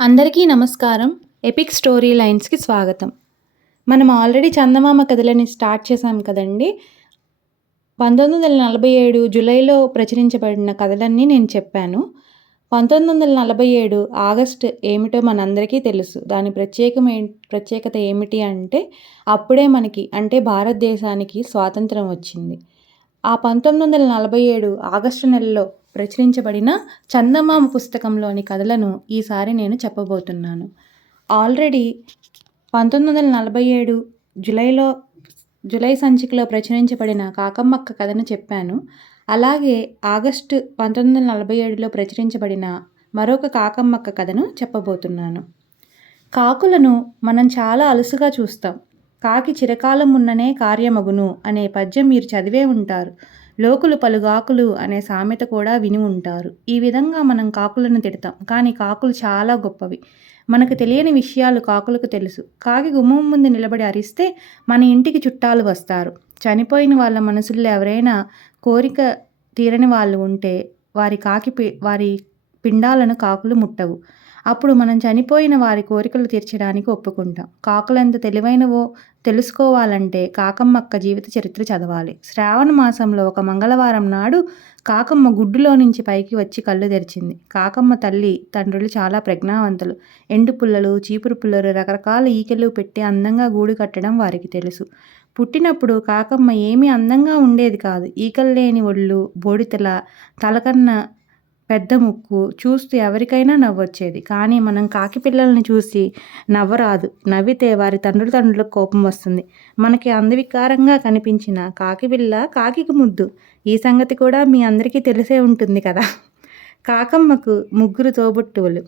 అందరికీ నమస్కారం. Epic story లైన్స్కి స్వాగతం. మనం ఆల్రెడీ చందమామ కథలని స్టార్ట్ చేశాం కదండి. పంతొమ్మిది వందల నలభై ఏడు జూలైలో ప్రచురించబడిన కథలన్నీ నేను చెప్పాను. పంతొమ్మిది వందల నలభై ఏడు ఆగస్ట్ ఏమిటో మనందరికీ తెలుసు. దాని ప్రత్యేకమే ప్రత్యేకత ఏమిటి అంటే అప్పుడే మనకి అంటే భారతదేశానికి స్వాతంత్రం వచ్చింది. ఆ పంతొమ్మిది వందల నలభై ఏడు ఆగస్టు నెలలో ప్రచురించబడిన చందమామ పుస్తకంలోని కథలను ఈసారి నేను చెప్పబోతున్నాను. ఆల్రెడీ పంతొమ్మిది వందల నలభై ఏడు జులైలో జులై సంచికలో ప్రచురించబడిన కాకమ్మక్క కథను చెప్పాను. అలాగే ఆగస్టు పంతొమ్మిది వందల నలభై ఏడులో ప్రచురించబడిన మరొక కాకమ్మక్క కథను చెప్పబోతున్నాను. కాకులను మనం చాలా అలుసుగా చూస్తాం. కాకి చిరకాలం ఉన్ననే కార్యమగును అనే పద్యం మీరు చదివే ఉంటారు. లోకులు పలుగాకులు అనే సామెత కూడా విని ఉంటారు. ఈ విధంగా మనం కాకులను తిడతాం. కానీ కాకులు చాలా గొప్పవి. మనకు తెలియని విషయాలు కాకులకు తెలుసు. కాకి గుమ్మం ముందు నిలబడి అరిస్తే మన ఇంటికి చుట్టాలు వస్తారు. చనిపోయిన వాళ్ళ మనసుల్లో ఎవరైనా కోరిక తీరని వాళ్ళు ఉంటే వారి కాకి వారి పిండాలను కాకులు ముట్టవు. అప్పుడు మనం చనిపోయిన వారి కోరికలు తీర్చడానికి ఒప్పుకుంటాం. కాకులెంత ఎంత తెలివైనవో తెలుసుకోవాలంటే కాకమ్మక్క జీవిత చరిత్ర చదవాలి. శ్రావణ మాసంలో ఒక మంగళవారం నాడు కాకమ్మ గుడ్డులో నుంచి పైకి వచ్చి కళ్ళు తెరిచింది. కాకమ్మ తల్లి తండ్రులు చాలా ప్రజ్ఞావంతులు. ఎండు పుల్లలు చీపురు పుల్లలు రకరకాల ఈకెలు పెట్టి అందంగా గూడు కట్టడం వారికి తెలుసు. పుట్టినప్పుడు కాకమ్మ ఏమీ అందంగా ఉండేది కాదు. ఈకలు లేని ఒళ్ళు బోడితల తలకన్న పెద్ద ముక్కు చూస్తూ ఎవరికైనా నవ్వొచ్చేది. కానీ మనం కాకి పిల్లల్ని చూసి నవ్వరాదు. నవ్వితే వారి తండ్రుల తండ్రులకు కోపం వస్తుంది. మనకి అందవికారంగా కనిపించిన కాకి పిల్ల కాకికి ముద్దు. ఈ సంగతి కూడా మీ అందరికీ తెలిసే ఉంటుంది కదా. కాకమ్మకు ముగ్గురు తోబుట్టువులు.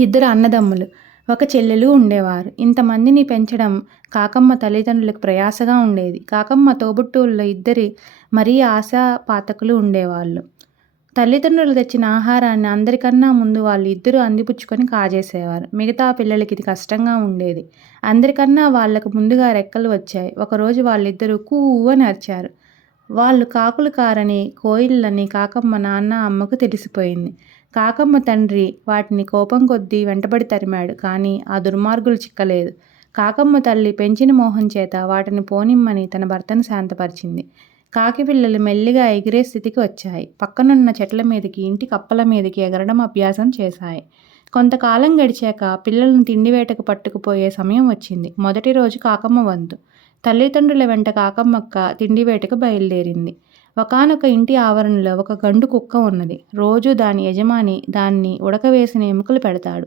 ఇద్దరు అన్నదమ్ములు. ఒక చెల్లెలు ఉండేవారు. ఇంతమందిని పెంచడం కాకమ్మ తల్లిదండ్రులకు ప్రయాసగా ఉండేది. కాకమ్మ తోబుట్టువుల్లో ఇద్దరి మరీ ఆశా పాతకులు ఉండేవాళ్ళు. తల్లిదండ్రులు తెచ్చిన ఆహారాన్ని అందరికన్నా ముందు వాళ్ళు ఇద్దరు అందిపుచ్చుకొని కాజేసేవారు. మిగతా పిల్లలకి ఇది కష్టంగా ఉండేది. అందరికన్నా వాళ్ళకు ముందుగా రెక్కలు వచ్చాయి. ఒకరోజు వాళ్ళిద్దరూ కూ అని అరిచారు. వాళ్ళు కాకులు కారని కోయిళ్ళని కాకమ్మ నాన్న అమ్మకు తెలిసిపోయింది. కాకమ్మ తండ్రి వాటిని కోపం కొద్దీ వెంటబడి తరిమాడు కానీ ఆ దుర్మార్గులు చిక్కలేదు. కాకమ్మ తల్లి పెంచిన మోహం చేత వాటిని పోనిమ్మని తన భర్తను శాంతపరిచింది. కాకి పిల్లలు మెల్లిగా ఎగిరే స్థితికి వచ్చాయి. పక్కనున్న చెట్ల మీదకి ఇంటి కప్పల మీదకి ఎగరడం అభ్యాసం చేశాయి. కొంతకాలం గడిచాక పిల్లలను తిండి వేటకు పట్టుకుపోయే సమయం వచ్చింది. మొదటి రోజు కాకమ్మ వంతు. తల్లిదండ్రుల వెంట కాకమ్మక్క తిండి వేటకు బయలుదేరింది. ఒకనొక ఇంటి ఆవరణలో ఒక గండు కుక్క ఉన్నది. రోజు దాని యజమాని దాన్ని ఉడకవేసిన ఎముకలు పెడతాడు.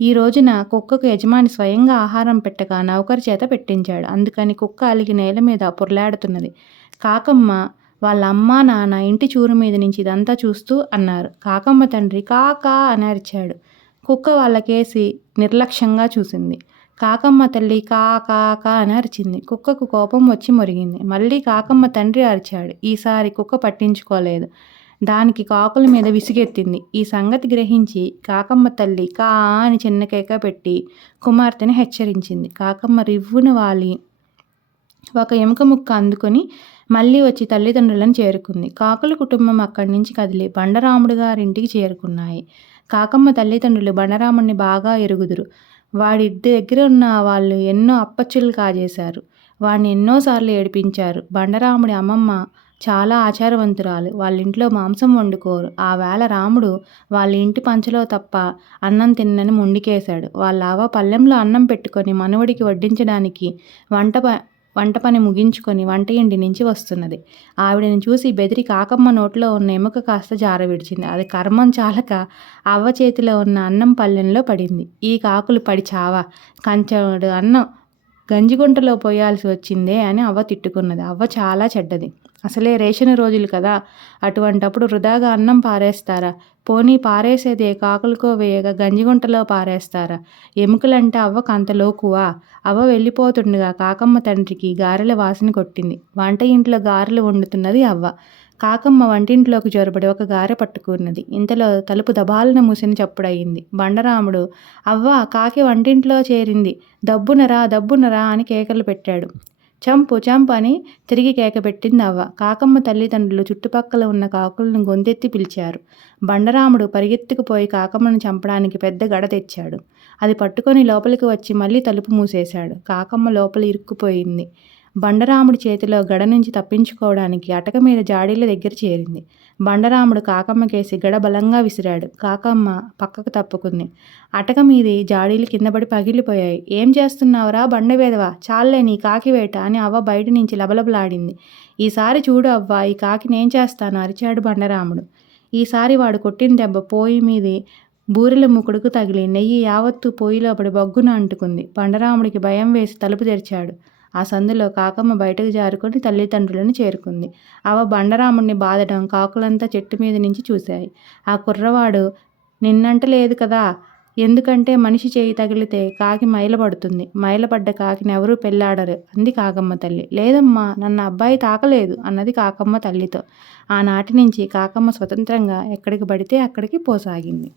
ఈ రోజున కుక్కకు యజమాని స్వయంగా ఆహారం పెట్టక నౌకరి చేత పెట్టించాడు. అందుకని కుక్క అలిగి నేల మీద పొర్లాడుతున్నది. కాకమ్మ వాళ్ళ అమ్మ నాన్న ఇంటి చూరు మీద నుంచి ఇదంతా చూస్తూ అన్నారు. కాకమ్మ తండ్రి కాకా అని అరిచాడు. కుక్క వాళ్ళకేసి నిర్లక్ష్యంగా చూసింది. కాకమ్మ తల్లి కా కా అని అరిచింది. కుక్కకు కోపం వచ్చి మురిగింది. మళ్ళీ కాకమ్మ తండ్రి అరిచాడు. ఈసారి కుక్క పట్టించుకోలేదు. దానికి కాకుల మీద విసుగెత్తింది. ఈ సంగతి గ్రహించి కాకమ్మ తల్లి కా అని చిన్న కేక పెట్టి కుమార్తెని హెచ్చరించింది. కాకమ్మ రివ్వును వాలి ఒక ఎముక ముక్క అందుకొని మళ్ళీ వచ్చి తల్లిదండ్రులను చేరుకుంది. కాకుల కుటుంబం అక్కడి నుంచి కదిలి బండరాముడు గారింటికి చేరుకున్నాయి. కాకమ్మ తల్లిదండ్రులు బండరాముడిని బాగా ఎరుగుదురు. వాడి దగ్గర ఉన్న వాళ్ళు ఎన్నో అప్పచ్చులు కాజేశారు. వాడిని ఎన్నోసార్లు ఏడిపించారు. బండరాముడి అమ్మమ్మ చాలా ఆచారవంతురాలు. వాళ్ళ ఇంట్లో మాంసం వండుకోరు. ఆ వేళ రాముడు వాళ్ళ ఇంటి పంచలో తప్ప అన్నం తిన్నని ముండికేశాడు. వాళ్ళ అవ్వ పల్లెంలో అన్నం పెట్టుకొని మనవడికి వడ్డించడానికి వంట వంట పని ముగించుకొని వంట ఇంటి నుంచి వస్తున్నది. ఆవిడని చూసి బెదిరి కాకమ్మ నోట్లో ఉన్న ఎముక కాస్త జార విడిచింది. అది కర్మం చాలక అవ్వ చేతిలో ఉన్న అన్నం పల్లెంలో పడింది. ఈ కాకులు పడి చావా. కంచెడు అన్నం గంజిగుంటలో పోయాల్సి వచ్చిందే అని అవ్వ తిట్టుకున్నది. అవ్వ చాలా చెడ్డది. అసలే రేషన్ రోజులు కదా. అటువంటప్పుడు వృధాగా అన్నం పారేస్తారా? పోనీ పారేసేదే కాకులకో వేయగా గంజిగుంటలో పారేస్తారా? ఎముకలంటే అవ్వకు అంత లోకువా? అవ్వ వెళ్ళిపోతుండగా కాకమ్మ తండ్రికి గారెల వాసన కొట్టింది. వంట ఇంట్లో గారెలు వండుతున్నది అవ్వ. కాకమ్మ వంటింట్లోకి జొరబడి ఒక గారె పట్టుకున్నది. ఇంతలో తలుపు దబాలన మూసిన చప్పుడయింది. బండరాముడు అవ్వ కాకి వంటింట్లో చేరింది. దబ్బునరా దబ్బునరా అని కేకలు పెట్టాడు. చంపు చంపు అని తిరిగి కేకబెట్టింది అవ్వ. కాకమ్మ తల్లిదండ్రులు చుట్టుపక్కల ఉన్న కాకులను గొంతెత్తి పిలిచారు. బండరాముడు పరిగెత్తుకుపోయి కాకమ్మను చంపడానికి పెద్ద గడ తెచ్చాడు. అది పట్టుకొని లోపలికి వచ్చి మళ్ళీ తలుపు మూసేశాడు. కాకమ్మ లోపల ఇరుక్కుపోయింది. బండరాముడి చేతిలో గడ నుంచి తప్పించుకోవడానికి అటక మీద జాడీల దగ్గర చేరింది. బండరాముడు కాకమ్మకేసి గడ బలంగా విసిరాడు. కాకమ్మ పక్కకు తప్పుకుంది. అటక మీది జాడీలు కిందపడి పగిలిపోయాయి. ఏం చేస్తున్నావురా బండవేదవా? చాలే నీ కాకి వేట అని అవ్వ బయట నుంచి లబలబలాడింది. ఈసారి చూడు అవ్వ ఈ కాకి నేను చేస్తాను అరిచాడు బండరాముడు. ఈసారి వాడు కొట్టిన దెబ్బ పోయి మీది బూరెల ముకుడుకు తగిలి నెయ్యి యావత్తు పొయ్యిలో బొగ్గున అంటుకుంది. బండరాముడికి భయం వేసి తలుపు తెరిచాడు. ఆ సందులో కాకమ్మ బయటకు జారుకొని తల్లిదండ్రులను చేరుకుంది. అవ బండరాముడిని బాధడం కాకులంతా చెట్టు మీద నుంచి చూశాయి. ఆ కుర్రవాడు నిన్నంట లేదు కదా! ఎందుకంటే మనిషి చేయి తగిలితే కాకి మైలపడుతుంది. మైలపడ్డ కాకిని ఎవరూ పెళ్ళాడరు. అంది కాకమ్మ తల్లి. లేదమ్మా నన్ను అబ్బాయి తాకలేదు అన్నది కాకమ్మ తల్లితో. ఆనాటి నుంచి కాకమ్మ స్వతంత్రంగా ఎక్కడికి పడితే అక్కడికి పోసాగింది.